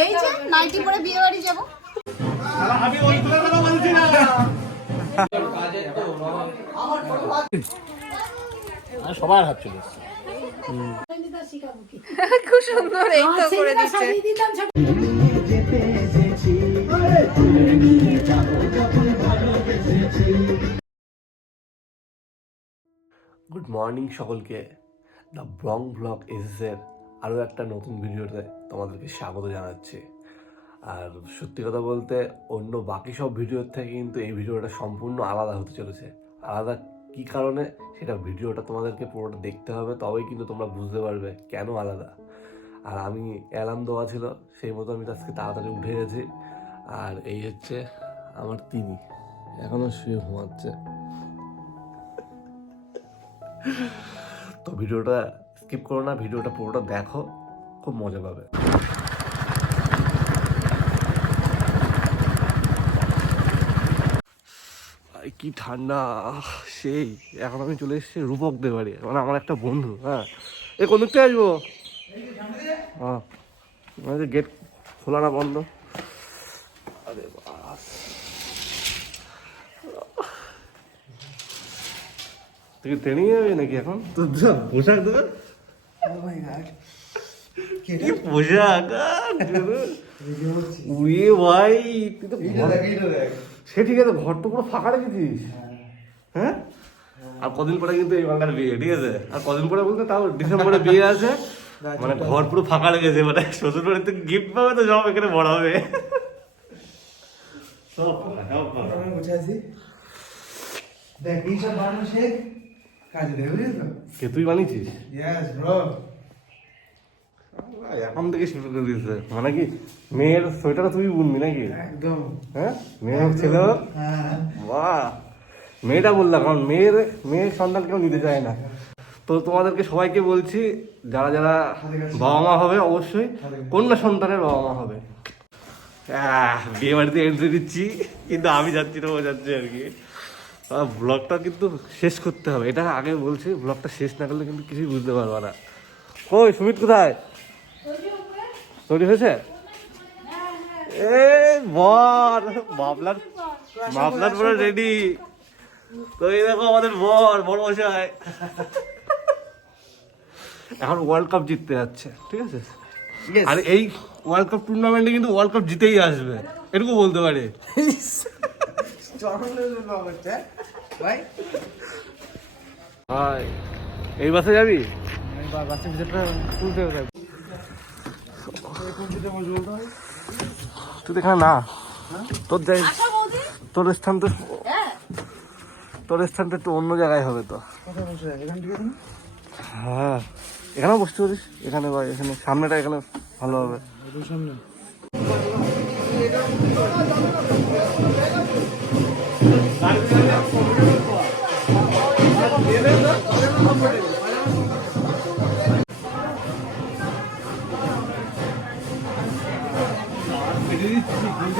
এই যে নাইটি পরে বিয়ে বাড়ি যাব। সবার হাত চলে খুব সুন্দর এই তো করে দিচ্ছে। গুড মর্নিং সকলকে। দ্য ব্রং ব্লগ এসেসের আরও একটা নতুন ভিডিওতে তোমাদেরকে স্বাগত জানাচ্ছি। আর সত্যি কথা বলতে অন্য বাকি সব ভিডিওর থেকে কিন্তু এই ভিডিওটা সম্পূর্ণ আলাদা হতে চলেছে। আলাদা কী কারণে? সেটা ভিডিওটা তোমাদেরকে পুরোটা দেখতে হবে, তবেই কিন্তু তোমরা বুঝতে পারবে কেন আলাদা। আর আমি অ্যালার্ম দেওয়া ছিল, সেই মতো আমি আজকে তাড়াতাড়ি উঠে গেছি। আর এই হচ্ছে আমার তিনি এখনও শুয়ে ঘুমাচ্ছে। তো ভিডিওটা স্কিপ করো না ভিডিওটা পুরোটা দেখো খুব মজা পাবে। ভাই, কি ঠান্ডা সেই এখন আমি চলে এসেছি রূপকদের বাড়ি মানে আমার একটা বন্ধু হ্যাঁ। এ কোন দিকটা আসব? হ্যাঁ গেট খোলা না বন্ধ। আরে বাস। তুই ট্রেনিং যাবে নাকি এখন? তোর যা পোশাক দেবে? কি পোশাক উড়িয়ে ভাই তুই তো সে ঠিক আছে ঘর তো পুরো ফাঁকা রেখেছিস হ্যাঁ। আর কদিন পরে কিন্তু এই বাংলার বিয়ে ঠিক আছে? আর কদিন পরে বলতে তাও ডিসেম্বরে বিয়ে আছে। মানে ঘর পুরো ফাঁকা লেগেছে মানে শ্বশুর বাড়িতে গিফট পাবে তো সব এখানে বড় হবে। সব ফাঁকা, সব ফাঁকা। দেখ কাজে দেবে তো? কে তুই বানিয়েছিস? ইয়েস ব্রো এখন থেকে শুরু করে দিয়েছে। মানে কি মেয়ের সোয়েটার তুই বুনবি নাকি? একদম। হ্যাঁ? মেয়ের ছিল হ্যাঁ। বাহ। মেয়েটা বললাম কারণ মেয়ের মেয়ের সন্তান কেউ নিতে চায় না। তো তোমাদেরকে সবাইকে বলছি যারা যারা বাবা মা হবে অবশ্যই কন্যা সন্তানের বাবা মা হবে বিয়ে বাড়িতে এন্ট্রি দিচ্ছি কিন্তু আমি যাচ্ছি না ও যাচ্ছে আর কি। ব্লগটা কিন্তু শেষ করতে হবে। এটা আগে বলছি ব্লগটা শেষ না করলে কিন্তু কিছুই বুঝতে পারব না। কই সুমিত কোথায়? তৈরি হয়েছে? এ বর মামলার মামলার পরে রেডি তো এই দেখো আমাদের বর বড় মশাই এখন ওয়ার্ল্ড কাপ জিততে যাচ্ছে ঠিক আছে? আর এই ওয়ার্ল্ড কাপ টুর্নামেন্টে কিন্তু ওয়ার্ল্ড কাপ জিতেই আসবে এটুকু বলতে পারে চরম লেভেলের ব্লগ হচ্ছে ভাই? ভাই এই বাসে যাবি? ভিতরটা হবে তুই এখানে না তোর যাই। আচ্ছা তোর স্থান তো হ্যাঁ। তোর স্থানটা একটু অন্য জায়গায় হবে তো। হ্যাঁ। এখানেও বসতে পারিস? এখানে বা এখানে সামনেটা এখানে ভালো হবে। সামনে।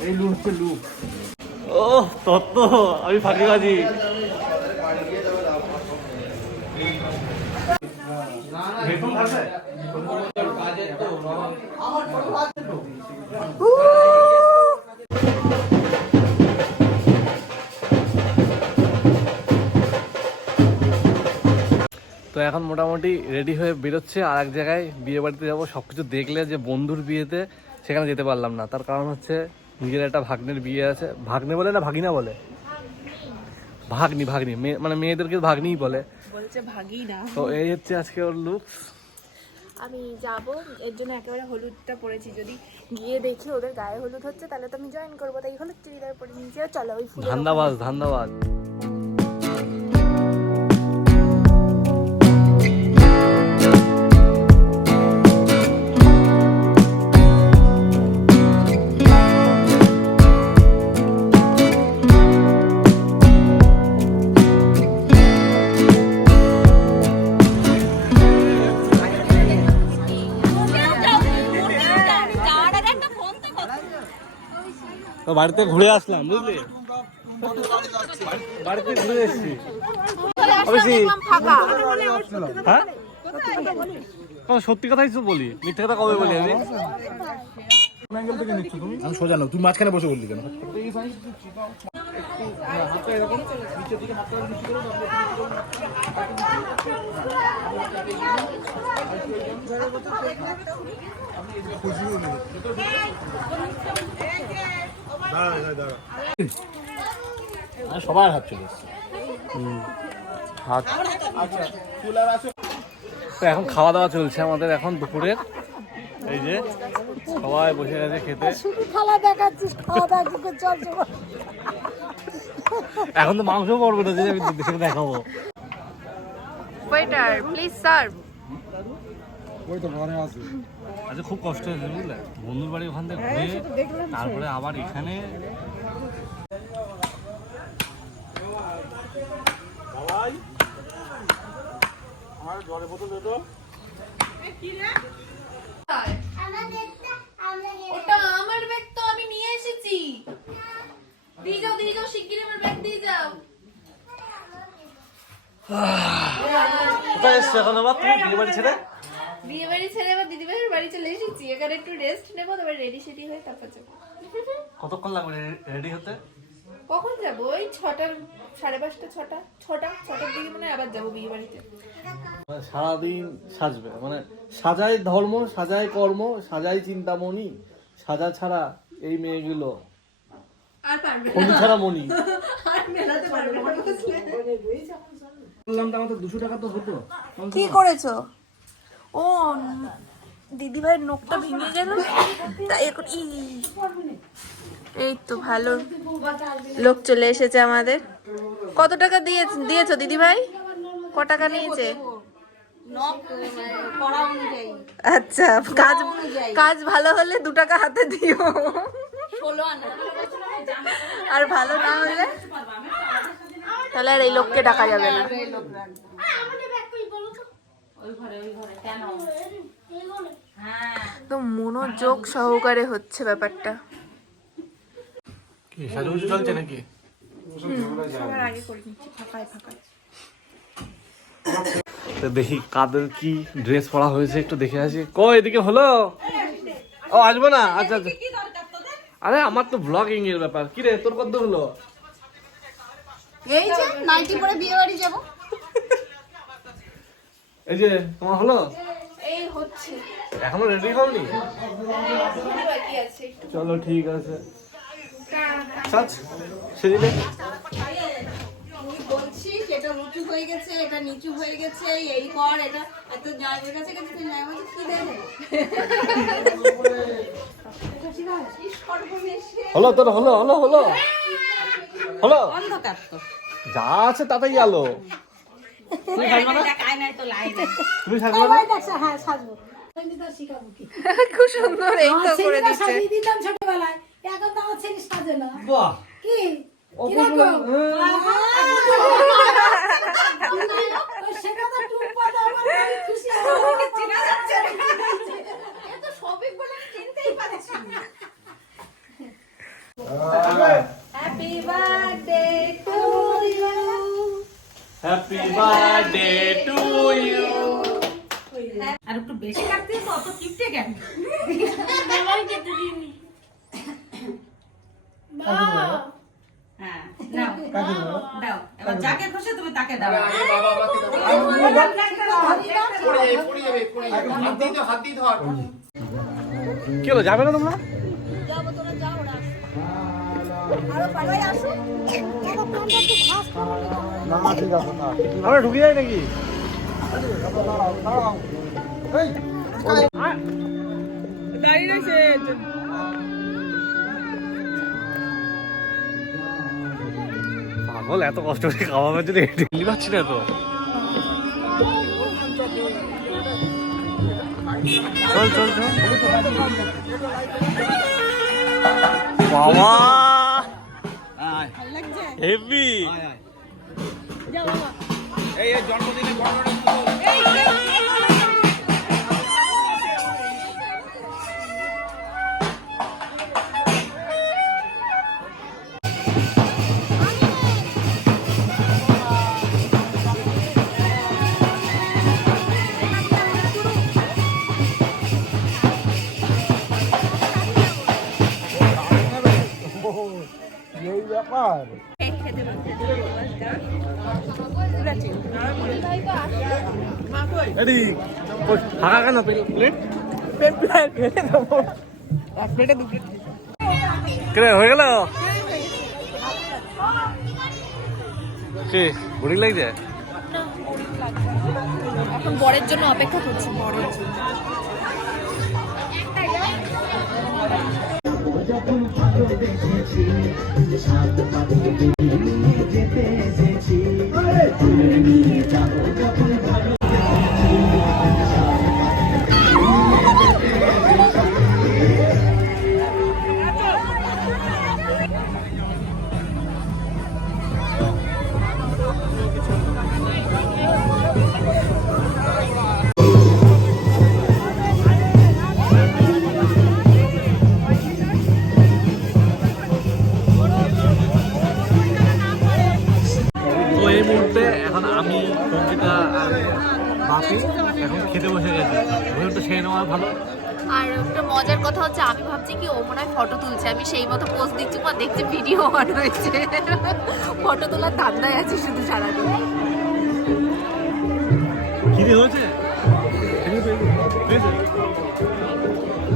এই লুক হচ্ছে লুক ও তত্ত্ব আমি ফাঁকিবাজি হেডফোন থাকবে কাজের তো এখন মোটামুটি রেডি হয়ে বেরোচ্ছে আর এক জায়গায় বিয়ে বাড়িতে যাব। সব কিছু দেখলে যে বন্ধুর বিয়েতে সেখানে যেতে পারলাম না। তার কারণ হচ্ছে নিজের একটা ভাগ্নের বিয়ে আছে। ভাগ্নে বলে না ভাগিনা বলে? ভাগ্নি ভাগ্নি। মেয়ে মানে মেয়েদেরকে ভাগ্নিই বলে। বলছে না তো এই হচ্ছে আজকে ওর লুকস আমি যাব। এর জন্য একেবারে হলুদটা পরেছি। যদি গিয়ে দেখি ওদের গায়ে হলুদ হচ্ছে তাহলে তো আমি জয়েন করব। তাই হলুদ চুড়িদার পরে নিচে চলো ওই ফুল ধান্দাবাজ ধান্দাবাজ। বাড়িতে ঘুরে আসলাম, বুঝলি? বাড়িতে ঘুরে এসছি। হ্যাঁ? সত্যি কথাই তো বলি, মিথ্যে কথা কবে বলি আমি? আমি সোজা না তুই মাঝখানে বসে বললি কেন? আর সবার হাত চলে হাত তো এখন খাওয়া দাওয়া চলছে আমাদের এখন দুপুরের। এই যে সবাই বসে গেছে খেতে। শুধু খেলা দেখাচ্ছিস খাওয়া দাওয়া কি করে চলছে বল? এখন তো মাংস পড়বে না যে আমি সেটা দেখাবো। ওয়েটার প্লিজ সার্ভ আচ্ছা খুব কষ্ট হয়েছে বুঝলে? বন্ধুর বাড়ি ওখান থেকে ঘুরে তারপরে আবার এখানে ওটা আমার ব্যাগ তো আমি এসেছি দিয়ে যাও দিয়ে যাও শিগগিরই আমার ব্যাগ দিয়ে যাও। কোথায় এসছো এখন আবার? তুমি বিয়ে বাড়ি ছেড়ে? বিয়ে বাড়ি ছেড়ে আবার দিদি ভাইয়ের বাড়ি চলে এসেছি। এখানে একটু রেস্ট নেব তারপর রেডি সেডি হয়ে তারপর যাব। কতক্ষণ লাগবে রেডি হতে? কখন যাব? ওই ছটার সাড়ে পাঁচটা ছটা ছটা ছটার দিকে মানে আবার যাব বিয়ে বাড়িতে। মানে সারাদিন সাজবে। মানে সাজায় ধর্ম সাজায় কর্ম সাজায় চিন্তামণি সাজা ছাড়া এই মেয়েগুলো। আর পারবে ছাড়া মনি আর মেলাতে পারবে না। বুঝলে? বললাম তো আমাদের দুশো টাকা তো হতো। কি করেছ? ও দিদি ভাইয়ের নখটা ভেঙে গেল? তাই এখন এই তো ভালো। লোক চলে এসেছে আমাদের। কত টাকা দিয়ে দিয়েছ দিদি ভাই ক টাকা নিয়েছে নখ মানে করা অনুযায়ী আচ্ছা কাজ কাজ ভালো হলে দু টাকা হাতে দিও। আর ভালো না হলে? তাহলে আর এই লোককে ডাকা যাবে না। তো মনোযোগ সহকারে হচ্ছে ব্যাপারটা। চলছে নাকি? আগে ফাঁকায় ফাঁকায়। তো দেখি কাদের কি ড্রেস পরা হয়েছে একটু দেখে আসি। ক এদিকে হলো? ও আসব না? আচ্ছা আচ্ছা। আরে আমার তো ব্লগিং এর ব্যাপার। কি রে তোর কত হলো? এই যে নাইটি পরে বিয়ে বাড়ি যাব। এই যে তোমার হলো? এই হচ্ছে। এখনও রেডি হওনি? চলো ঠিক আছে। সেদিনে। তুই বলছিস এটা উঁচু হয়ে গেছে এটা নিচু হয়ে গেছে এই কর এটা এত জায়গা কাছে গেছে তুই কি দেবে? হলো তোর হলো হলো হলো। হলো। অন্ধকার তো। যা আছে তাতেই আলো। তুমি না? হ্যাঁ সাজবো। খুব সুন্দর এই তো করে দিচ্ছে। ছোটবেলায়। এখন তো আমার ছেলে সাজে না। বাহ। কি? হ্যাপি বার্থডে টু ইউ আর একটু বেশি কাটতে অত কিপটে কেন হ্যাঁ নাও দাও এবার যাকে খুশি তুমি তাকে দাও কি হলো যাবে না তোমরা আমরা ঢুকে যাই নাকি পাগল, এত কষ্ট করে খাওয়াবার জন্য পাচ্ছি না তো চল চল চল। বাবা! হেভি এই এই জন্মদিনে ফাঁকা কেন প্লেট এক প্লেটে দু প্লেট কে হয়ে গেল? কি বোরিং লাগছে। এখন বরের জন্য অপেক্ষা করছি বরের জন্য। তো বাপি এখন খেতে বসে গেছি। ভোজনটা খেয়ে নেওয়া ভালো। আর একটা মজার কথা হচ্ছে আমি ভাবছি কি ও মনে হয় ফটো তুলছে। আমি সেই মতো পোস্ট দিচ্ছি বা দেখছি ভিডিও অন হয়েছে। ফটো তোলার ধান্দায় আছি শুধু সারাদিন। খিদে হয়েছে?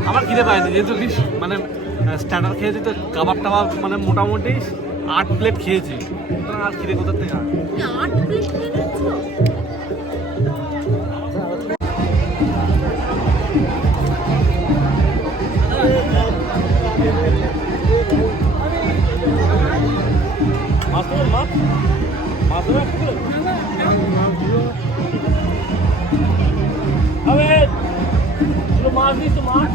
আমার খিদে পায়নি যেহেতু মানে স্ট্যান্ডার্ড খেয়েছি তো কাবাব টাবাব মানে মোটামুটি আট প্লেট খেয়েছি। আর খিদে কোথার থেকে আট প্লেট মাছ দেবেন আবে দুটো মাছ দিস তো মাছ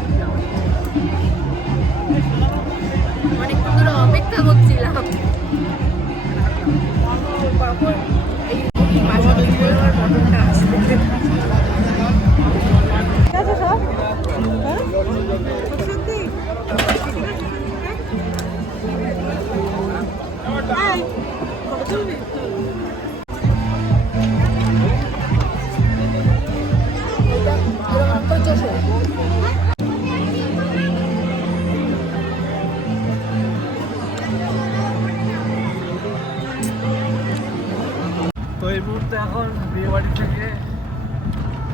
অনেকক্ষণ ধরে অপেক্ষা করছিলাম এই মুহূর্তে এখন বিয়ে বাড়ি থেকে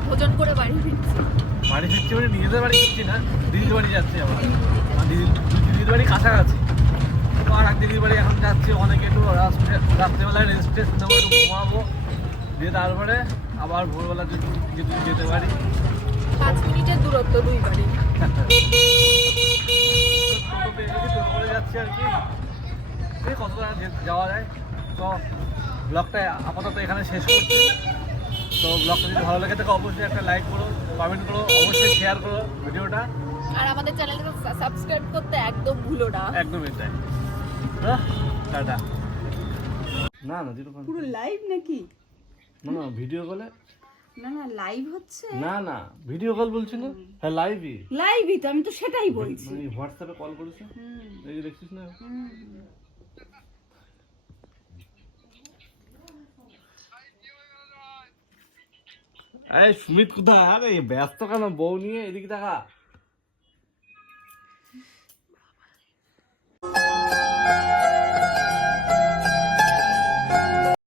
ভোজন করে বাড়ি ফিরছি। বাড়ি ফিরছি মানে নিজেদের বাড়ি ফিরছি না দিদির বাড়ি যাচ্ছি আর দিদির দিদির বাড়ি কাছাকাছি। আর এক দিদির বাড়ি এখন যাচ্ছি অনেক একটু রাত্রে- রাত্রেবেলায় রেজিস্ট্রেশন নেব একটু ঘুমাবো। দিয়ে তারপরে আবার ভোরবেলা যদি যেতে পারি। পাঁচ মিনিটের দূরত্ব দুই বাড়ি। টোটো পেয়ে গেছি টোটো করে যাচ্ছি আর কি যে- যাওয়া যায়? তো ব্লগটা আপাতত এখানে শেষ করছি। তো ব্লগটা যদি ভালো লাগে থাকে অবশ্যই একটা লাইক করো কমেন্ট করো অবশ্যই শেয়ার করো ভিডিওটা। আর আমাদের চ্যানেলকে সাবস্ক্রাইব করতে একদম ভুলো না। একদমই তাই। টাটা। না না যেটা পুরো লাইভ নাকি? না না ভিডিও কলে না না লাইভ হচ্ছে? না না ভিডিও কল বলছি না। হ্যাঁ লাইভই লাইভই তো আমি তো সেটাই বলছি। মানে হোয়াটসঅ্যাপে কল করেছে? এই দেখছিস না? আরে সুমিত কোথায় আরে ব্যস্ত কেন বউ নিয়ে এদিকে দেখা Thank you.